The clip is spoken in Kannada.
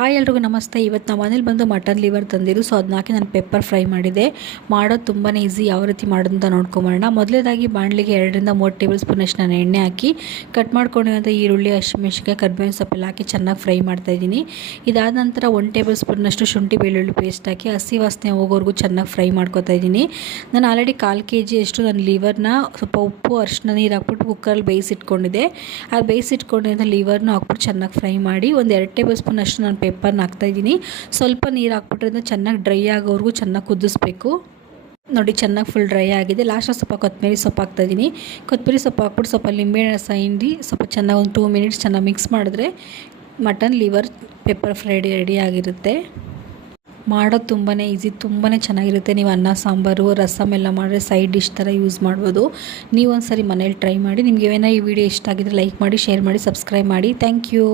ಹಾಯ್ ಎಲ್ರಿಗೂ ನಮಸ್ತೆ. ಇವತ್ತು ನಮ್ಮ ಮನೇಲಿ ಬಂದು ಮಟನ್ ಲಿವರ್ ತಂದಿರು. ಸೊ ಅದನ್ನ ಹಾಕಿ ನಾನು ಪೆಪ್ಪರ್ ಫ್ರೈ ಮಾಡಿದೆ. ಮಾಡೋದು ತುಂಬಾ ಈಸಿ. ಯಾವ ರೀತಿ ಮಾಡೋದು ಅಂತ ನೋಡ್ಕೊಂಬರೋಣ. ಮೊದಲೇದಾಗಿ ಬಾಣಲಿಗೆ 2 ರಿಂದ 3 ಟೇಬಲ್ ಸ್ಪೂನಷ್ಟು ನಾನು ಎಣ್ಣೆ ಹಾಕಿ ಕಟ್ ಮಾಡ್ಕೊಂಡಿರೋಂಥ ಈರುಳ್ಳಿ, ಹಸಿಮೆಣಸಿನಕಾಯಿ, ಕರಿಬೇವಿನ ಸೊಪ್ಪೆಲ್ಲ ಹಾಕಿ ಚೆನ್ನಾಗಿ ಫ್ರೈ ಮಾಡ್ತಾಯಿದ್ದೀನಿ. ಇದಾದ ನಂತರ 1 ಟೇಬಲ್ ಸ್ಪೂನಷ್ಟು ಶುಂಠಿ ಬೆಳ್ಳುಳ್ಳಿ ಪೇಸ್ಟ್ ಹಾಕಿ ಹಸಿ ವಾಸನೆ ಹೋಗೋವರೆಗೂ ಚೆನ್ನಾಗಿ ಫ್ರೈ ಮಾಡ್ಕೊತಾ ಇದ್ದೀನಿ. ನಾನು ಆಲ್ರೆಡಿ 1/4 kg ಅಷ್ಟು ನಾನು ಲಿವರ್ನ ಸ್ವಲ್ಪ ಉಪ್ಪು, ಅರಿಶಿನ ನೀರು ಹಾಕ್ಬಿಟ್ಟು ಕುಕ್ಕರಲ್ಲಿ ಬೇಯಿಸಿಟ್ಕೊಂಡಿದ್ದೆ. ಆ ಬೇಯಿಸಿಟ್ಕೊಂಡಿರೋ ಲಿವರ್ನ ಹಾಕ್ಬಿಟ್ಟು ಚೆನ್ನಾಗಿ ಫ್ರೈ ಮಾಡಿ 2 ಟೇಬಲ್ ಸ್ಪೂನ್ ಅಷ್ಟು ನಾನು ಪೆಪ್ಪರ್ನ ಹಾಕ್ತಾಯಿದ್ದೀನಿ. ಸ್ವಲ್ಪ ನೀರು ಹಾಕ್ಬಿಟ್ರೆ ಚೆನ್ನಾಗಿ ಡ್ರೈ ಆಗೋವರೆಗೂ ಚೆನ್ನಾಗಿ ಕುದಿಸ್ಬೇಕು. ನೋಡಿ, ಚೆನ್ನಾಗಿ ಫುಲ್ ಡ್ರೈ ಆಗಿದೆ. ಲಾಸ್ಟಲ್ಲಿ ಸ್ವಲ್ಪ ಕೊತ್ತಂಬರಿ ಸೊಪ್ಪು ಹಾಕ್ತಾಯಿದ್ದೀನಿ. ಕೊತ್ತಂಬರಿ ಸೊಪ್ಪು ಹಾಕ್ಬಿಟ್ಟು ಸ್ವಲ್ಪ ನಿಂಬೆಹಣ್ಣು ರಸ ಹಿಂಡಿ ಸ್ವಲ್ಪ ಚೆನ್ನಾಗಿ ಒಂದು 2 ಮಿನಿಟ್ಸ್ ಚೆನ್ನಾಗಿ ಮಿಕ್ಸ್ ಮಾಡಿದ್ರೆ mutton liver pepper fry ready ಆಗಿರುತ್ತೆ. ಮಾಡೋದು ತುಂಬಾ ಈಸಿ, ತುಂಬಾ ಚೆನ್ನಾಗಿರುತ್ತೆ. ನೀವು ಅನ್ನ, ಸಾಂಬಾರು, ರಸಮ್ ಎಲ್ಲ ಮಾಡಿದ್ರೆ ಸೈಡ್ ಡಿಶ್ ಥರ ಯೂಸ್ ಮಾಡ್ಬೋದು. ನೀವು ಒಂದು ಸರಿ ಮನೇಲಿ ಟ್ರೈ ಮಾಡಿ. ನಿಮಗೆ ಏನೋ ಈ ವಿಡಿಯೋ ಇಷ್ಟ ಆಗಿದ್ರೆ ಲೈಕ್ ಮಾಡಿ, ಶೇರ್ ಮಾಡಿ, ಸಬ್ಸ್ಕ್ರೈಬ್ ಮಾಡಿ. Thank you.